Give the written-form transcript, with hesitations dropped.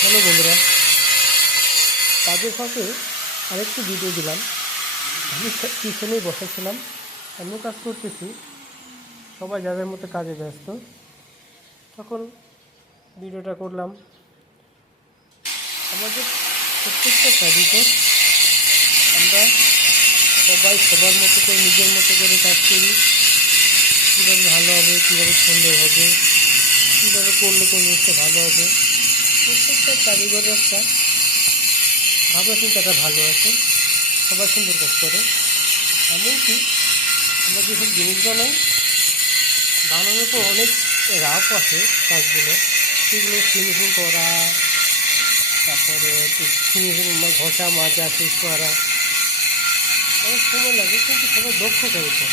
Hello বন্ধুরা, কাজের ফাঁকে আরেকটি ভিডিও দিলাম। আমি পিছনেই বসেছিলাম, আমিও কাজ করতেছি, সবাই যাদের মতো কাজে ব্যস্ত। তখন ভিডিওটা করলাম। আমাদের প্রত্যেকটা কারিগর আমরা সবাই সবার মতো করে নিজের মতো করে কাজ করি। কীভাবে ভালো হবে, কীভাবে সুন্দর হবে, কীভাবে করলে কোন জিনিসটা ভালো হবে। প্রত্যেকটা কারিগরের একটা ভাবনা চিন্তাটা ভালো আছে, সবাই সুন্দর কাজ করে। এমনকি আমরা যেসব জিনিস বানাই, বানানোর পর অনেক রাফ আসে কাজগুলো, সেগুলো ফিনিশিং করা, তারপরে ফিনিশিং ঘষা মাজা শেষ করা অনেক সময় লাগে, কিন্তু সবাই দক্ষ কারিগর।